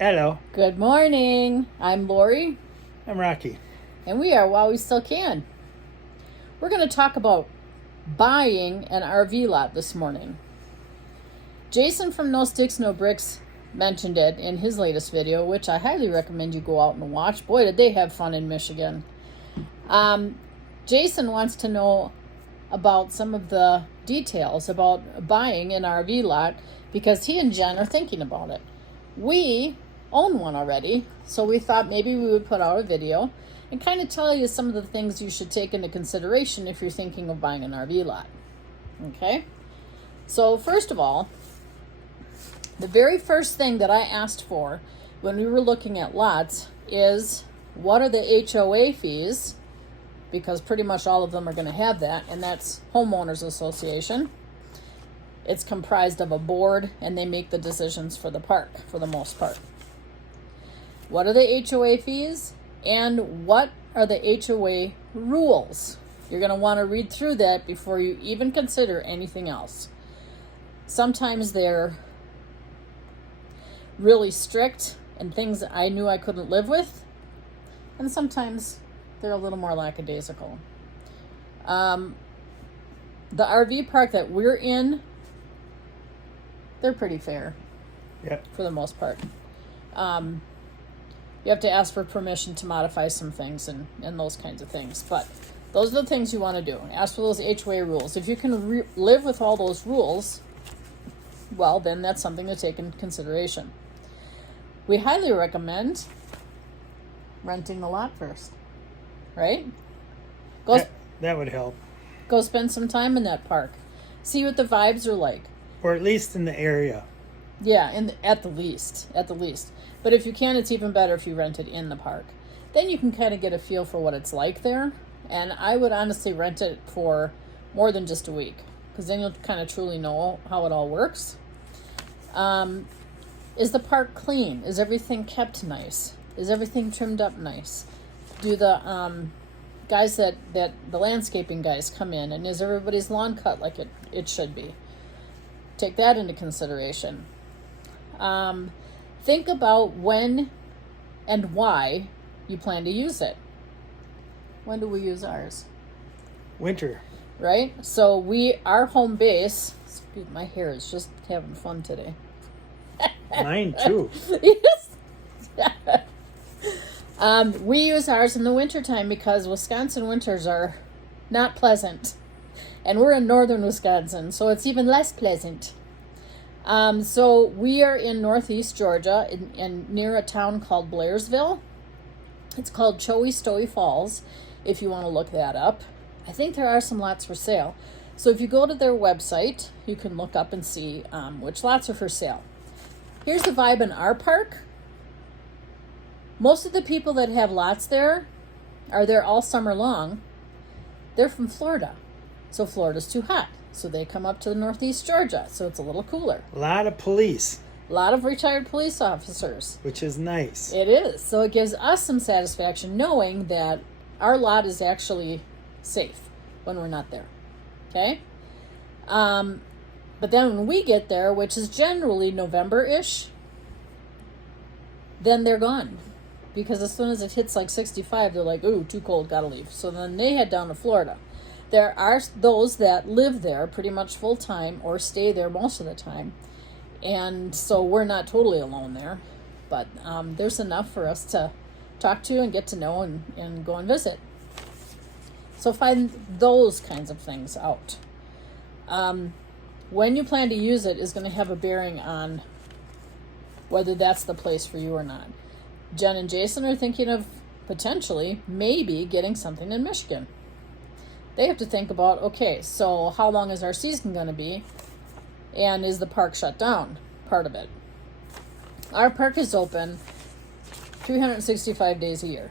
Hello, Good morning. I'm Lori, I'm Rocky. and we are While We Still Can. We're going to talk about buying an RV lot this morning. Jason from No Sticks, No Bricks mentioned it in his latest video, which I highly recommend you go out and watch. Boy, did they have fun in Michigan. Jason wants to know about some of the details about buying an RV lot because he and Jen are thinking about it. We own one already, so we thought maybe we would put out a video and kind of tell you some of the things you should take into consideration if you're thinking of buying an RV lot. Okay? So first of all, the very first thing that I asked for when we were looking at lots is what are the HOA fees, because pretty much all of them are going to have that, and that's homeowners association. It's comprised of a board, and they make the decisions for the park for the most part. What are the HOA fees, and what are the HOA rules? You're going to want to read through that before you even consider anything else. Sometimes they're really strict and things that I knew I couldn't live with, and sometimes they're a little more lackadaisical. The RV park that we're in, they're pretty fair. Yep. For the most part. You have to ask for permission to modify some things and those kinds of things. But those are the things you want to do. Ask for those HOA rules. If you can live with all those rules, well, then that's something to take into consideration. We highly recommend renting the lot first. Right? That would help. Go spend some time in that park. See what the vibes are like. Or at least in the area. Yeah, at the least. But if you can, it's even better if you rent it in the park. Then you can kind of get a feel for what it's like there. And I would honestly rent it for more than just a week, because then you'll kind of truly know how it all works. Is the park clean? Is everything kept nice? Is everything trimmed up nice? Do the guys that the landscaping guys come in, and is everybody's lawn cut like it should be? Take that into consideration. Think about when and why you plan to use it. When do we use ours? Winter. Right? So our home base, my hair is just having fun today. Mine too. Yes. We use ours in the wintertime because Wisconsin winters are not pleasant. And we're in northern Wisconsin, so it's even less pleasant. So we are in northeast Georgia and near a town called Blairsville. It's called Choey-Stoey Falls, if you want to look that up. I think there are some lots for sale. So if you go to their website, you can look up and see which lots are for sale. Here's the vibe in our park. Most of the people that have lots there are there all summer long. They're from Florida. So Florida's too hot. So they come up to the northeast Georgia. So it's a little cooler. A lot of police. A lot of retired police officers. Which is nice. It is. So it gives us some satisfaction knowing that our lot is actually safe when we're not there. Okay? But then when we get there, which is generally November-ish, then they're gone. Because as soon as it hits like 65, they're like, ooh, too cold, gotta leave. So then they head down to Florida. There are those that live there pretty much full time or stay there most of the time. And so we're not totally alone there. But there's enough for us to talk to and get to know and go and visit. So find those kinds of things out. When you plan to use it is going to have a bearing on whether that's the place for you or not. Jen and Jason are thinking of potentially, maybe, getting something in Michigan. They have to think about, okay, so how long is our season going to be? And is the park shut down? Part of it. Our park is open 365 days a year.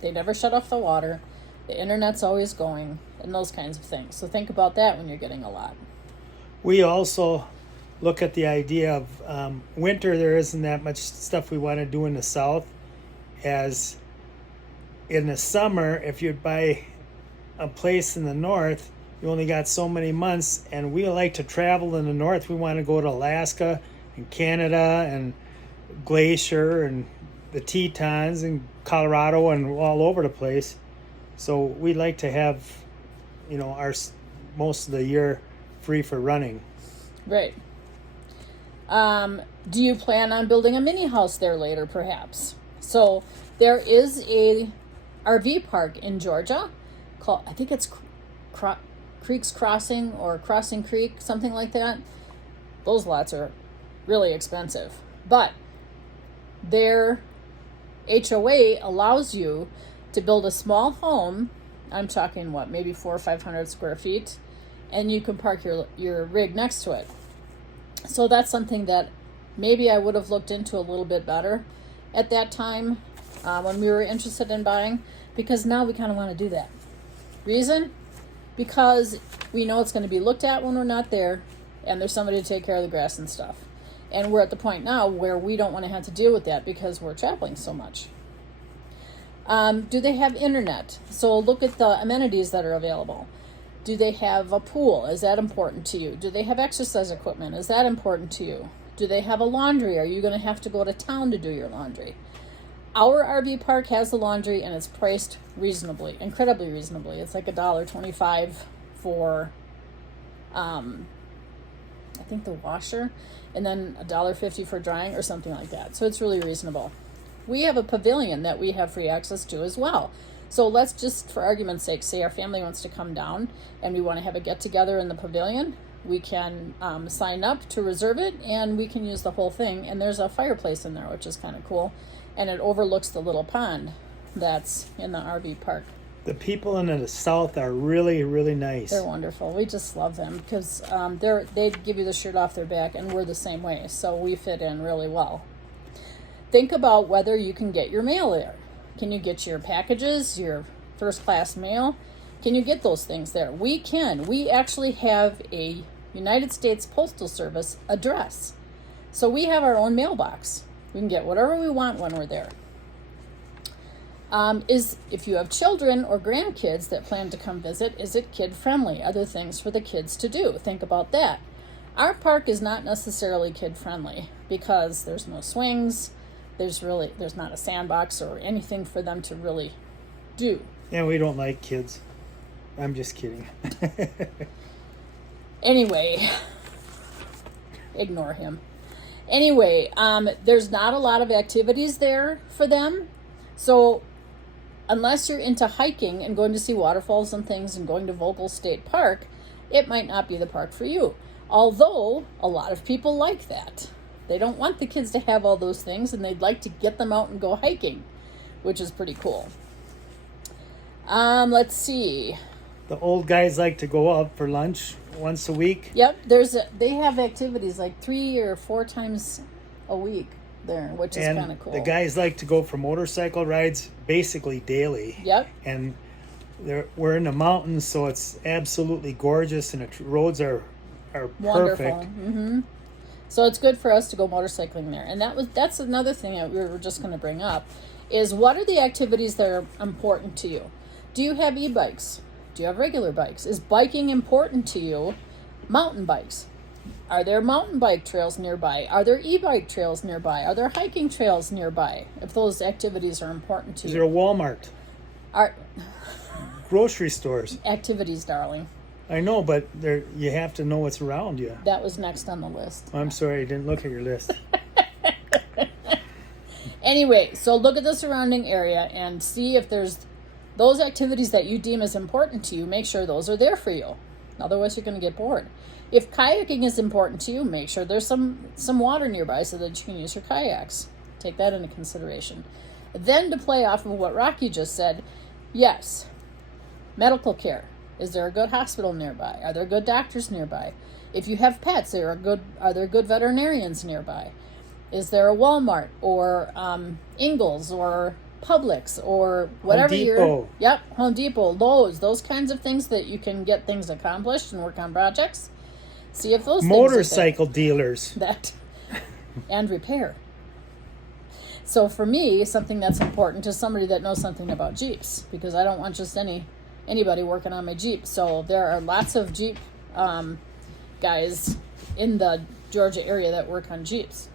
They never shut off the water. The internet's always going, and those kinds of things. So think about that when you're getting a lot. We also look at the idea of winter. There isn't that much stuff we want to do in the south. As in the summer, if you'd buy a place in the north, you only got so many months, and we like to travel in the north. We want to go to Alaska and Canada and Glacier and the Tetons and Colorado and all over the place. So we like to have, our most of the year free for running. Right. Do you plan on building a mini house there later, perhaps? So there is a RV park in Georgia called, I think it's Creek's Crossing or Crossing Creek, something like that. Those lots are really expensive, but their HOA allows you to build a small home. I'm talking maybe 400 or 500 square feet, and you can park your rig next to it. So that's something that maybe I would have looked into a little bit better at that time when we were interested in buying, because now we kind of want to do that. Reason? Because we know it's going to be looked at when we're not there, and there's somebody to take care of the grass and stuff. And we're at the point now where we don't want to have to deal with that because we're traveling so much. Do they have internet? So look at the amenities that are available. Do they have a pool? Is that important to you? Do they have exercise equipment? Is that important to you? Do they have a laundry? Are you going to have to go to town to do your laundry? Our RV park has a laundry, and it's priced reasonably, incredibly reasonably. It's like $1.25 for, I think the washer, and then $1.50 for drying or something like that. So it's really reasonable. We have a pavilion that we have free access to as well. So let's just, for argument's sake, say our family wants to come down and we want to have a get-together in the pavilion. We can sign up to reserve it, and we can use the whole thing. And there's a fireplace in there, which is kind of cool. And it overlooks the little pond that's in the RV park. The people in the South are really, really nice. They're wonderful. We just love them because they give you the shirt off their back, and we're the same way. So we fit in really well. Think about whether you can get your mail there. Can you get your packages, your first-class mail? Can you get those things there? We can. We actually have a United States Postal Service address. So we have our own mailbox. We can get whatever we want when we're there. If you have children or grandkids that plan to come visit, is it kid-friendly? Are there things for the kids to do? Think about that. Our park is not necessarily kid-friendly because there's no swings. There's not a sandbox or anything for them to really do. And we don't like kids. I'm just kidding. Anyway, ignore him. Anyway, there's not a lot of activities there for them. So unless you're into hiking and going to see waterfalls and things and going to Vogel State Park, it might not be the park for you. Although a lot of people like that. They don't want the kids to have all those things, and they'd like to get them out and go hiking, which is pretty cool. Let's see. The old guys like to go out for lunch once a week. Yep, they have activities like 3 or 4 times a week there, which is kind of cool. The guys like to go for motorcycle rides basically daily. Yep. And we're in the mountains, so it's absolutely gorgeous, and the roads are wonderful. perfect. Mm-hmm. So it's good for us to go motorcycling there. And that's another thing that we were just going to bring up, is what are the activities that are important to you? Do you have e-bikes? Do you have regular bikes? Is biking important to you? Mountain bikes. Are there mountain bike trails nearby? Are there e-bike trails nearby? Are there hiking trails nearby? If those activities are important to Is you. there a Walmart? Grocery stores. Activities, darling. I know, but you have to know what's around you. That was next on the list. I'm sorry, I didn't look at your list. Anyway, so look at the surrounding area and see if there's those activities that you deem as important to you. Make sure those are there for you. Otherwise, you're going to get bored. If kayaking is important to you, make sure there's some water nearby so that you can use your kayaks. Take that into consideration. Then, to play off of what Rocky just said, yes, medical care. Is there a good hospital nearby? Are there good doctors nearby? If you have pets, are there good veterinarians nearby? Is there a Walmart or Ingles or Publix or whatever Home Depot, Lowe's, those kinds of things that you can get things accomplished and work on projects. See if those motorcycle dealers and repair. So for me, something that's important is somebody that knows something about Jeeps, because I don't want just anybody working on my Jeep. So there are lots of Jeep guys in the Georgia area that work on Jeeps.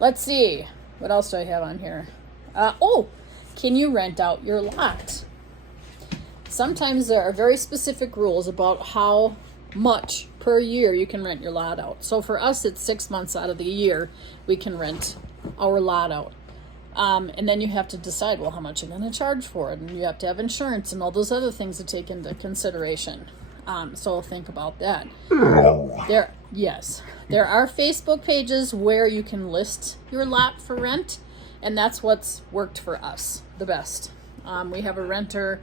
Let's see. What else do I have on here? Can you rent out your lot? Sometimes there are very specific rules about how much per year you can rent your lot out. So for us, it's 6 months out of the year we can rent our lot out. And then you have to decide, well, how much you're going to charge for it. And you have to have insurance and all those other things to take into consideration. So think about that. There are Facebook pages where you can list your lot for rent. And that's what's worked for us the best. We have a renter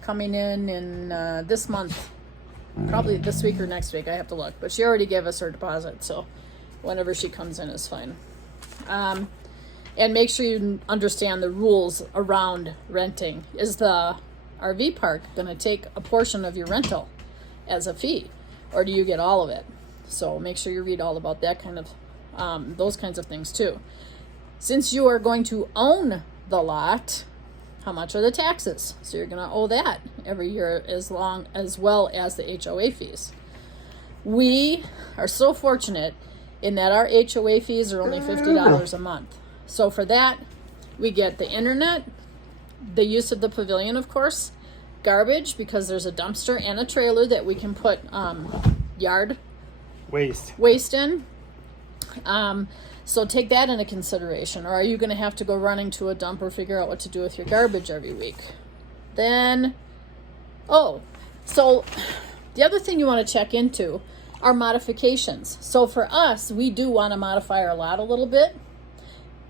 coming in this month, probably this week or next week. I have to look. But she already gave us her deposit. So whenever she comes in is fine. And make sure you understand the rules around renting. Is the RV park going to take a portion of your rental as a fee, or do you get all of it? So make sure you read all about that kind of, those kinds of things too. Since you are going to own the lot, how much are the taxes? So you're going to owe that every year as well as the HOA fees. We are so fortunate in that our HOA fees are only $50 a month. So for that, we get the internet, the use of the pavilion, of course, garbage, because there's a dumpster and a trailer that we can put yard waste in. So take that into consideration. Or are you going to have to go running to a dump or figure out what to do with your garbage every week? Then, so the other thing you want to check into are modifications. So for us, we do want to modify our lot a little bit.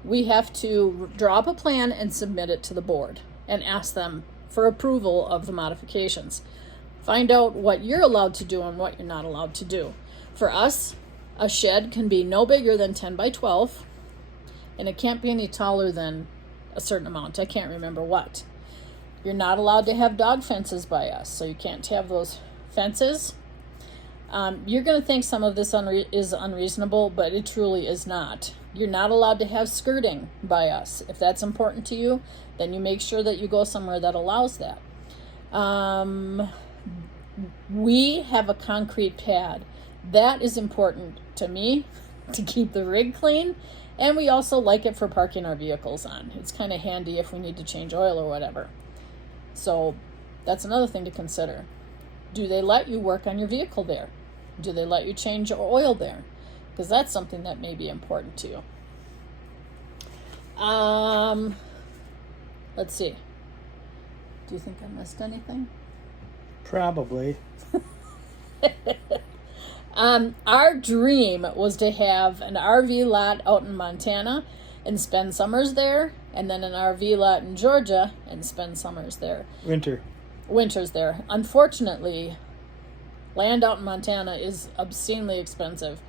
We have to draw up a plan and submit it to the board and ask them for approval of the modifications. Find out what you're allowed to do and what you're not allowed to do. For us, a shed can be no bigger than 10 by 12, and it can't be any taller than a certain amount. I can't remember what. You're not allowed to have dog fences by us, so you can't have those fences. You're going to think some of this is unreasonable, but it truly is not. You're not allowed to have skirting by us. If that's important to you, then you make sure that you go somewhere that allows that. We have a concrete pad. That is important to me to keep the rig clean, and we also like it for parking our vehicles on. It's kind of handy if we need to change oil or whatever. So that's another thing to consider. Do they let you work on your vehicle there? Do they let you change oil there? Because that's something that may be important to you. Let's see. Do you think I missed anything? Probably. Our dream was to have an RV lot out in Montana and spend summers there, and then an RV lot in Georgia and spend summers there. Winters there. Unfortunately, land out in Montana is obscenely expensive,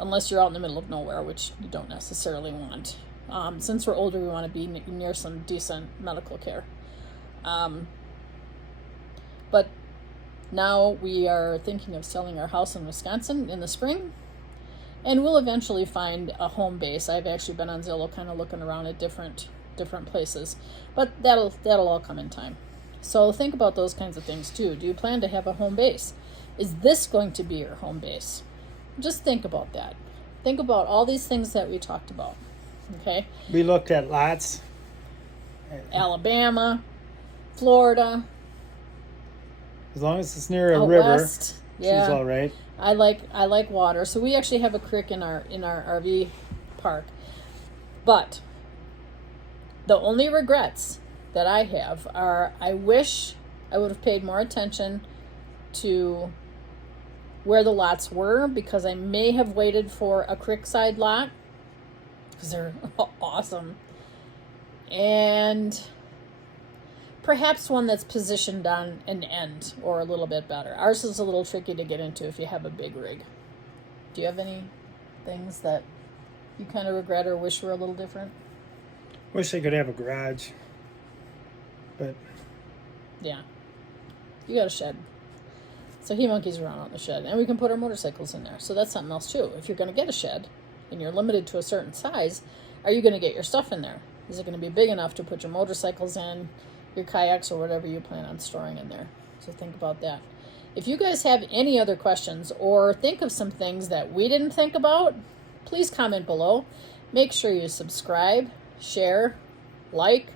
unless you're out in the middle of nowhere, which you don't necessarily want. Since we're older, we want to be near some decent medical care. But now we are thinking of selling our house in Wisconsin in the spring, and we'll eventually find a home base. I've actually been on Zillow kind of looking around at different places, but that'll all come in time. So think about those kinds of things too. Do you plan to have a home base? Is this going to be your home base? Just think about that. Think about all these things that we talked about. Okay? We looked at lots. Alabama, Florida. As long as it's near a out river, west. Yeah. she's all right. I like water. So we actually have a creek in our RV park. But the only regrets that I have are I wish I would have paid more attention to where the lots were, because I may have waited for a creekside lot because they're awesome, and perhaps one that's positioned on an end or a little bit better. Ours is a little tricky to get into if you have a big rig. Do you have any things that you kind of regret or wish were a little different? Wish I could have a garage, but Yeah, you got a shed. So he monkeys around on the shed, and we can put our motorcycles in there. So that's something else too. If you're going to get a shed and you're limited to a certain size, are you going to get your stuff in there? Is it going to be big enough to put your motorcycles in, your kayaks, or whatever you plan on storing in there? So think about that. If you guys have any other questions or think of some things that we didn't think about, please comment below. make sure you subscribe, share, like,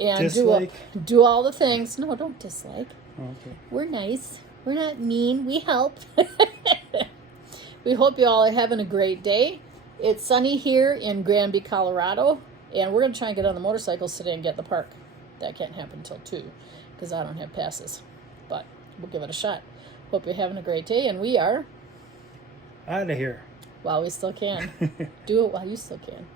and Dislike? do all the things. No, don't dislike. Okay. We're nice. We're not mean. We help. We hope you all are having a great day. It's sunny here in Granby, Colorado, and we're going to try and get on the motorcycles today and get in the park. That can't happen until 2 because I don't have passes, but we'll give it a shot. Hope you're having a great day, and we are, Out of here. while we still can. Do it while you still can.